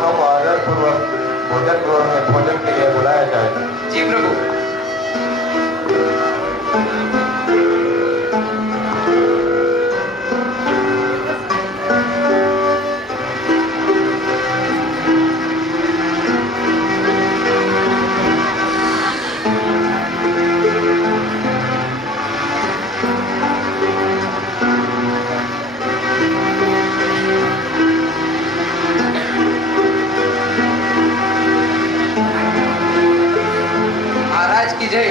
मेहमानों को आदरपूर्वक भोजन गृह में भोजन के लिए बुलाया जाए। जी प्रभु। महाराज की जय।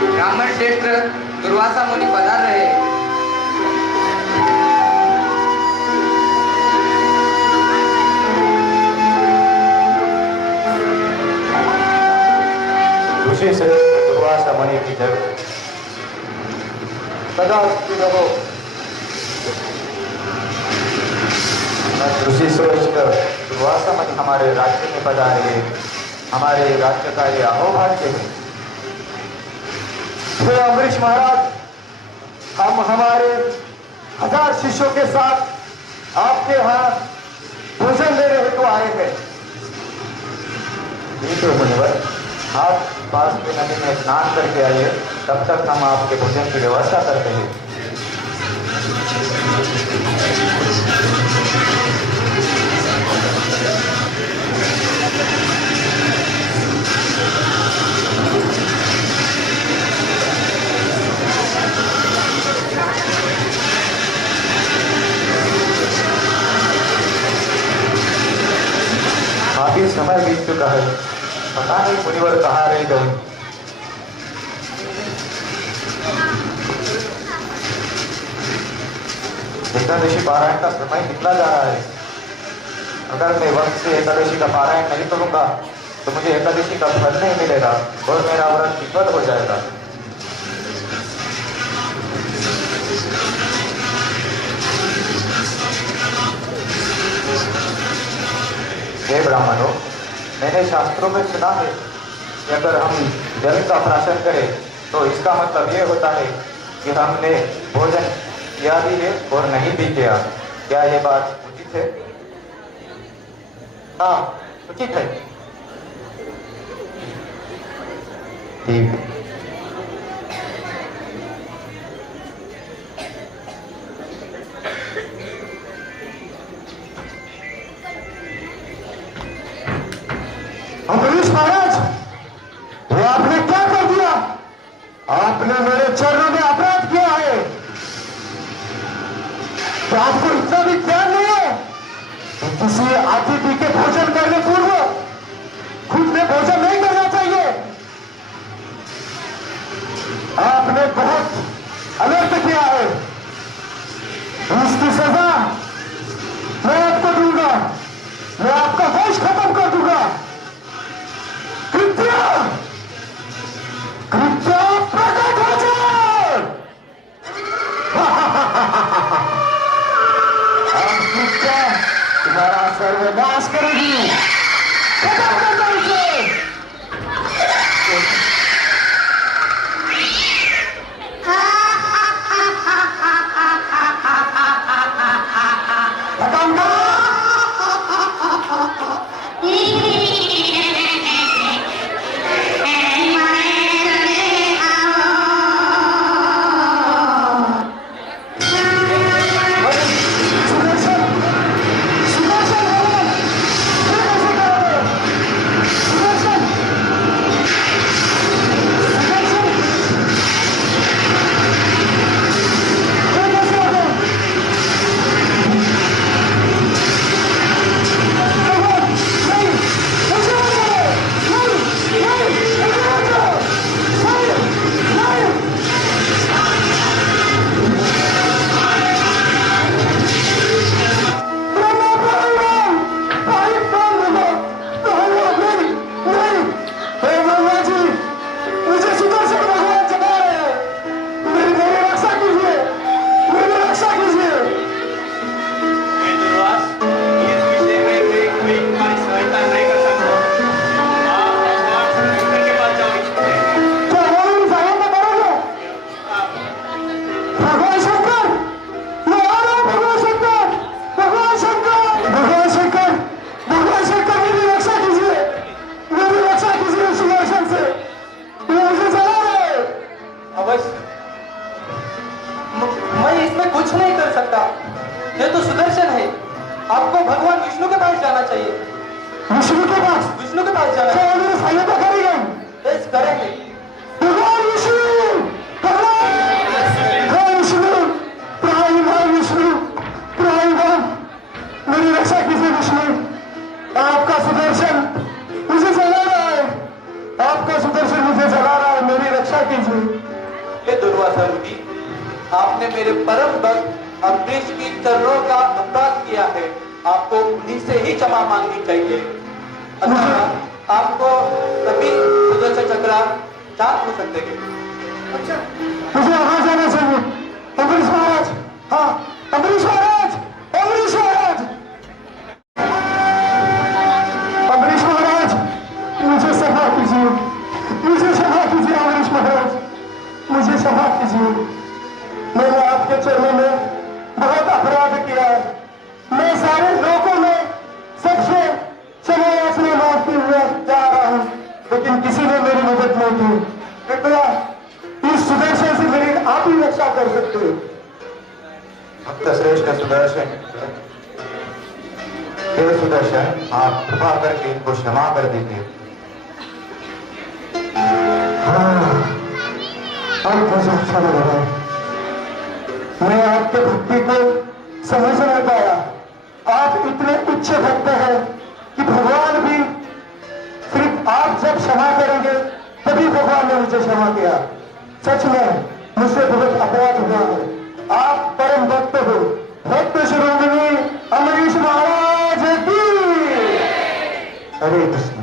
ब्राह्मण श्रेष्ठ दुर्वासा मुनि पधार रहे। ऋषि श्रेष्ठ दुर्वासा मुनि की जय। सदा रहो। ऋषि श्रेष्ठ दुर्वासा मुनि हमारे राज्य में पधारे। हमारे राज्य का ये अहोभाग्य है। हे अम्बरीश महाराज, हम हमारे 1000 शिष्यों के साथ आपके यहाँ भोजन लेने हेतु आए हैं। ठीक है मुनिवर, आप पास के नदी में स्नान करके आइए, तब तक हम आपके भोजन की व्यवस्था करते हैं। काफी समय बीत चुका है, पता नहीं मुनिवर कहाँ रह गए। एकादशी पारायण का समय निकला जा रहा है। अगर मैं वक्त से एकादशी का पारायण नहीं करूंगा तो मुझे एकादशी का फल नहीं मिलेगा और मेरा व्रत विफल हो जाएगा। हे ब्राह्मणों, मैंने शास्त्रों में सुना है कि अगर हम जल का प्राशन करें तो इसका मतलब ये होता है कि हमने भोजन किया भी है और नहीं भी किया। क्या ये बात उचित है? हाँ, उचित है। ठीक। अम्बरीश महाराज, वो आपने क्या कर दिया? आपने मेरे चरणों में अपराध किया है। तो आपको इतना भी ज्ञान नहीं है कि किसी अतिथि के भोजन करने पूर्व खुद में भोजन नहीं करना चाहिए। आपने बहुत अनर्थ किया है। इसकी सजा मैं आपको दूंगा। मैं आपका वंश खत्म कर दूंगा। कृत्या प्रकट हो जाए। हम कृत्या तुम्हारा सर्वनाश करेगी। खत्म कर दो इसे। खत्म कर। आपने मेरे परम भक्त अम्बरीश की चरणों का अपराध किया है, आपको उन्हीं से ही क्षमा मांगनी चाहिए। अतः आपको सभी सुदर्शन चक्र चार हो सकते हैं। अच्छा, मुझे वहां जाना चाहिए। अम्बरीश महाराज, हाँ अम्बरीश महाराज, अम्बरीश महाराज, अम्बरीश महाराज, मुझे क्षमा कीजिए, मुझे क्षमा कीजिए अम्बरीश महाराज, मुझे क्षमा कीजिए। मैंने आपके चरणों में बहुत अपराध किया है। मैं सारे लोगों में सबसे क्षमा याचना मांगते हुए जा रहा हूं, लेकिन किसी ने मेरी मदद नहीं की। कृपया इस सुदर्शन से मेरी आप ही रक्षा कर सकते हो। भक्त श्रेष्ठ सुदर्शन, हे सुदर्शन, आप कृपा करके इनको क्षमा कर दीजिए। हाँ, अब मुझे अच्छा लग रहा है। मैं आपके भक्ति को समझ नहीं पाया। आप इतने उच्च भक्त हैं कि भगवान भी सिर्फ आप जब क्षमा करेंगे तभी भगवान ने मुझे क्षमा किया। सच में मुझसे बहुत अपराध हुआ है। आप परम भक्त हो। भक्त शिरोमणि अम्बरीश महाराज की। हरे कृष्ण।